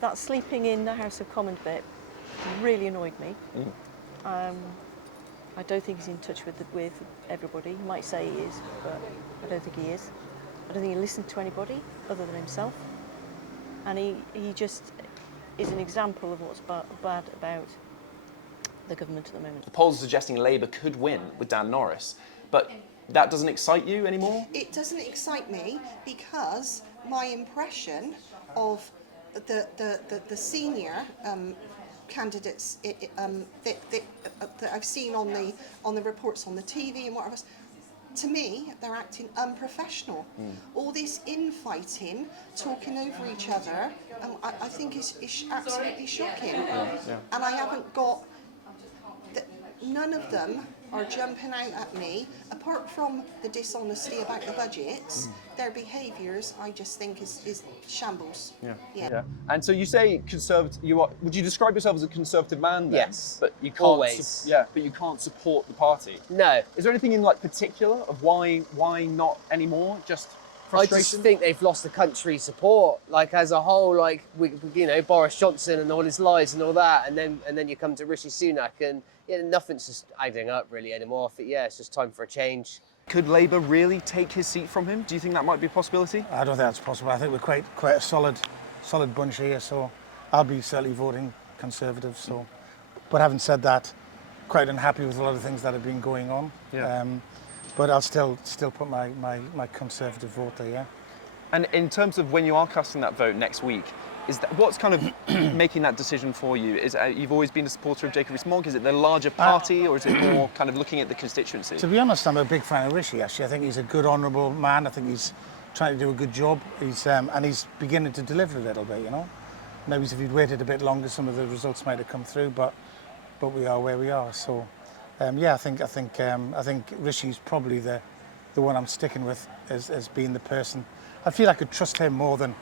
that sleeping in the House of Commons bit really annoyed me. I don't think he's in touch with everybody. He might say he is, but I don't think he is. I don't think he listens to anybody other than himself. And he just is an example of what's bad about the government at the moment. The polls are suggesting Labour could win with Dan Norris, but that doesn't excite you anymore? It doesn't excite me because my impression of the senior candidates that I've seen on the reports on the TV and whatever, to me they're acting unprofessional. All this infighting, talking over each other, I think is absolutely shocking. And I haven't got none of them are jumping out at me, apart from the dishonesty about the budgets. Their behaviours, I just think, is shambles. Yeah. And so you say conservative. Would you describe yourself as a conservative man? Then? Yes. But you can't. Always. But you can't support the party. No. Is there anything in particular of why not anymore? Just frustration? I just think they've lost the country's support, as a whole. Boris Johnson and all his lies and all that, and then you come to Rishi Sunak, and nothing's just adding up really anymore. It's just time for a change. Could Labour really take his seat from him? Do you think that might be a possibility? I don't think that's possible. I think we're quite a solid bunch here, so I'll be certainly voting Conservative. So, but having said that, quite unhappy with a lot of things that have been going on. But I'll still put my Conservative vote there. Yeah. And in terms of when you are casting that vote next week, what's kind of making that decision for you? You've always been a supporter of Jacob Rees-Mogg. Is it the larger party, or is it more kind of looking at the constituency? To be honest, I'm a big fan of Rishi. Actually, I think he's a good, honourable man. I think he's trying to do a good job. And he's beginning to deliver a little bit. Maybe if he'd waited a bit longer, some of the results might have come through. But we are where we are. So, I think Rishi's probably the one I'm sticking with as being the person. I feel I could trust him more than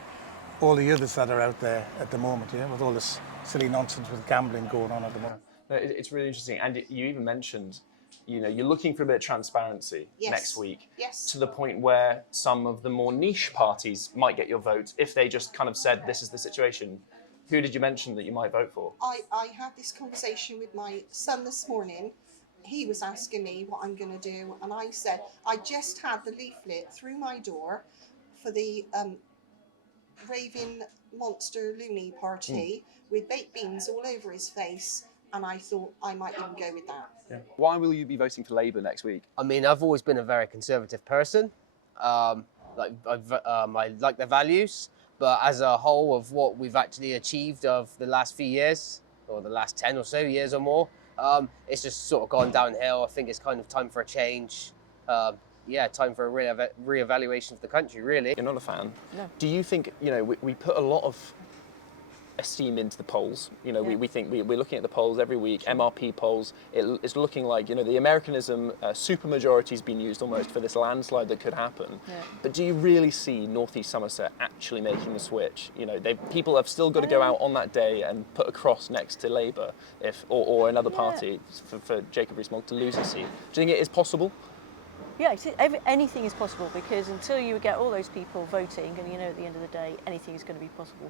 all the others that are out there at the moment, with all this silly nonsense with gambling going on at the moment. It's really interesting. And you even mentioned, you're looking for a bit of transparency next week. Yes. To the point where some of the more niche parties might get your vote if they just kind of said, this is the situation. Who did you mention that you might vote for? I had this conversation with my son this morning. He was asking me what I'm going to do, and I said, I just had the leaflet through my door for the Raving Monster Loony Party with baked beans all over his face, and I thought I might even go with that. Yeah. Why will you be voting for Labour next week? I mean, I've always been a very conservative person. I like their values, but as a whole of what we've actually achieved of the last few years, or the last 10 or so years or more, it's just sort of gone downhill. I think it's kind of time for a change. Time for a re-evaluation of the country, really. You're not a fan? No. Do you think, we put a lot of esteem into the polls? We think we're looking at the polls every week, MRP polls. It's looking like, the Americanism supermajority has been used almost for this landslide that could happen. Yeah. But do you really see North East Somerset actually making the switch? People have still got to go out on that day and put a cross next to Labour or another party for Jacob Rees-Mogg to lose his seat. Do you think it is possible? Yeah, anything is possible, because until you get all those people voting, and at the end of the day, anything is going to be possible.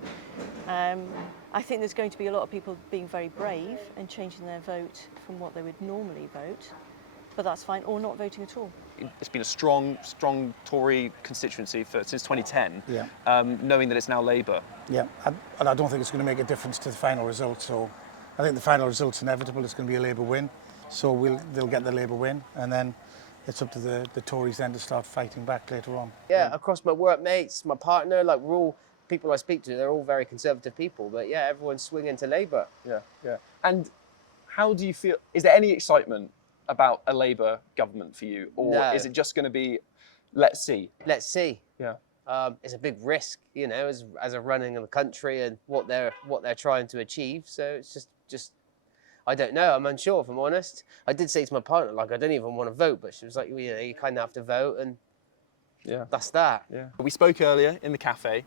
I think there's going to be a lot of people being very brave and changing their vote from what they would normally vote, but that's fine, or not voting at all. It's been a strong Tory constituency since 2010, knowing that it's now Labour. Yeah, and I don't think it's going to make a difference to the final result. So I think the final result's inevitable. It's going to be a Labour win. So they'll get the Labour win, and then it's up to the Tories then to start fighting back later on. Yeah, across my workmates, my partner, we're all people I speak to, they're all very conservative people. But yeah, everyone's swinging to Labour. Yeah. And how do you feel? Is there any excitement about a Labour government for you, or is it just going to be, let's see? Let's see. Yeah. It's a big risk, as a running of the country and what they're trying to achieve. So it's just. I don't know. I'm unsure, if I'm honest. I did say to my partner, I don't even want to vote, but she was like, you kind of have to vote, and that's that. Yeah. We spoke earlier in the cafe.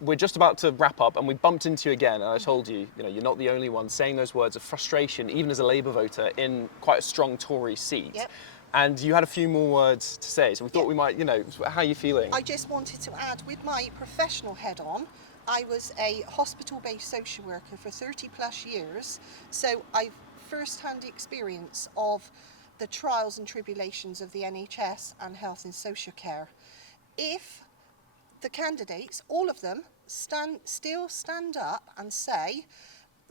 We're just about to wrap up, and we bumped into you again. And I told you, you're not the only one saying those words of frustration, even as a Labour voter in quite a strong Tory seat. Yep. And you had a few more words to say, so we thought we might, how are you feeling? I just wanted to add, with my professional head on, I was a hospital-based social worker for 30 plus years, so I've first-hand experience of the trials and tribulations of the NHS and health and social care. If the candidates, all of them, still stand up and say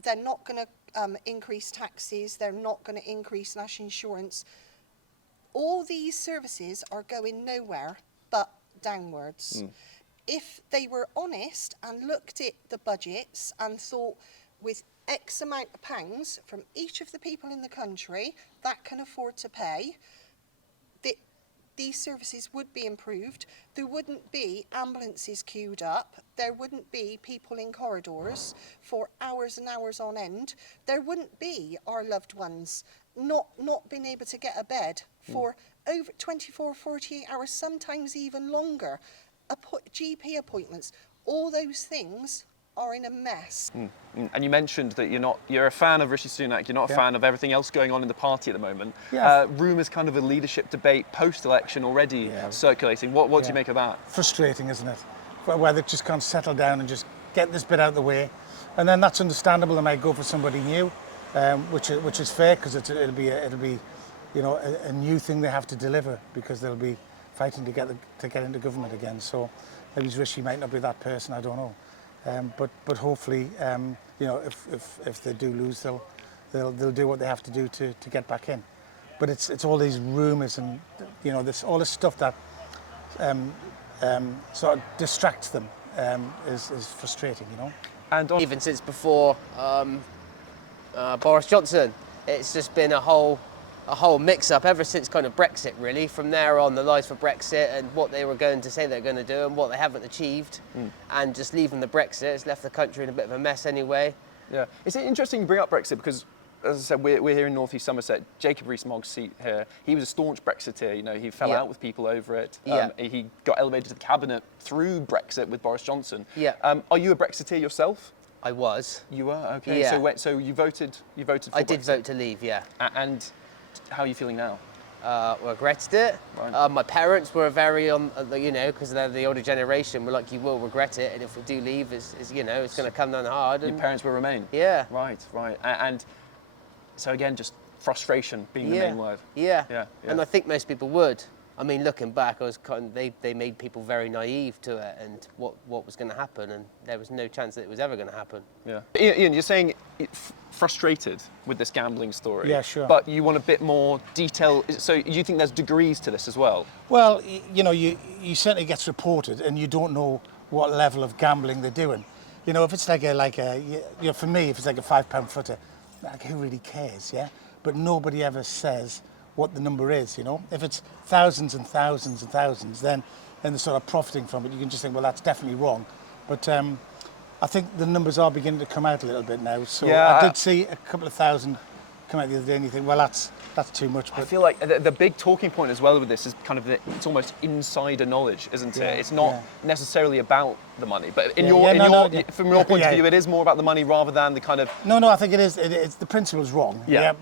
they're not going to increase taxes, they're not going to increase national insurance, all these services are going nowhere but downwards. If they were honest and looked at the budgets and thought, with X amount of pounds from each of the people in the country that can afford to pay, these services would be improved. There wouldn't be ambulances queued up. There wouldn't be people in corridors for hours and hours on end. There wouldn't be our loved ones not being able to get a bed for over 24, 48 hours, sometimes even longer. GP appointments, all those things are in a mess. And you mentioned that you're a fan of Rishi Sunak, you're not a fan of everything else going on in the party at the moment. Rumours kind of a leadership debate post-election already circulating. What do you make of that? Frustrating, isn't it? Where they just can't settle down and just get this bit out of the way. And then that's understandable, they might go for somebody new, which is fair, because it'll be a new thing they have to deliver, because they'll be fighting to get into government again. So maybe Rishi might not be that person, I don't know. But hopefully, if they do lose, they'll do what they have to do to get back in. But it's all these rumours and all this stuff that sort of distracts them is frustrating, And even since before Boris Johnson, it's just been a whole mix-up ever since kind of Brexit, really. From there on, the lies for Brexit and what they were going to say they're going to do and what they haven't achieved, and just leaving the Brexit, it's left the country in a bit of a mess anyway. Yeah. It's interesting you bring up Brexit because, as I said, we're here in North East Somerset. Jacob Rees-Mogg's seat here, he was a staunch Brexiteer. He fell out with people over it. He got elevated to the cabinet through Brexit with Boris Johnson. Are you a Brexiteer yourself? I was. You were? Okay. Yeah. So you voted for Brexit? I did vote to leave, yeah. And how are you feeling now? Regretted it. Right. My parents were very because they're the older generation, were like, you will regret it, and if we do leave, it's going to come down hard. Your parents will remain? Yeah. Right. And so again, just frustration being the main word. Yeah. And I think most people would. I mean, looking back, they made people very naive to it and what was going to happen, and there was no chance that it was ever going to happen. Yeah. Ian, you're saying frustrated with this gambling story. Yeah, sure. But you want a bit more detail. So you think there's degrees to this as well? Well, you certainly gets reported, and you don't know what level of gambling they're doing. If it's for me, if it's like a £5 footer, who really cares, yeah? But nobody ever says what the number is, If it's thousands and thousands and thousands, then they're sort of profiting from it. You can just think, well, that's definitely wrong. But I think the numbers are beginning to come out a little bit now. So I did see a couple of thousand come out the other day, and you think, well, that's too much. But I feel like the big talking point as well with this is kind of it's almost insider knowledge, isn't it? It's not necessarily about the money, but from your point of view, it is more about the money rather than the kind of. No, I think it is. It's the principle's wrong. Yeah.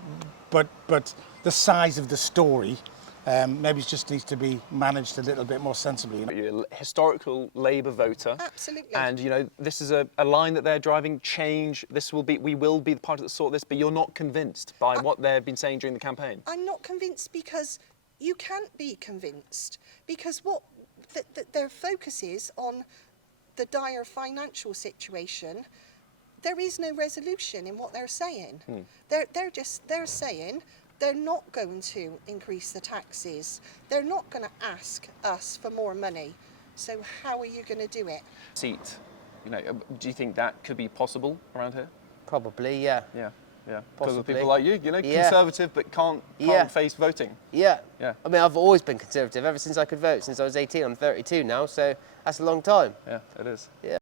But the size of the story, maybe it just needs to be managed a little bit more sensibly. You're a historical Labour voter. Absolutely. And this is a line that they're driving. Change. We will be the party that sort this. But you're not convinced by what they've been saying during the campaign. I'm not convinced because you can't be convinced, because their focus is on the dire financial situation. There is no resolution in what they're saying. They're saying they're not going to increase the taxes. They're not going to ask us for more money. So how are you going to do it? Seat, do you think that could be possible around here? Probably, yeah. Yeah. Possibly. Because of people like you, conservative but can't face voting. Yeah. Yeah. I mean, I've always been conservative ever since I could vote. Since I was 18, I'm 32 now, so that's a long time. Yeah, it is. Yeah.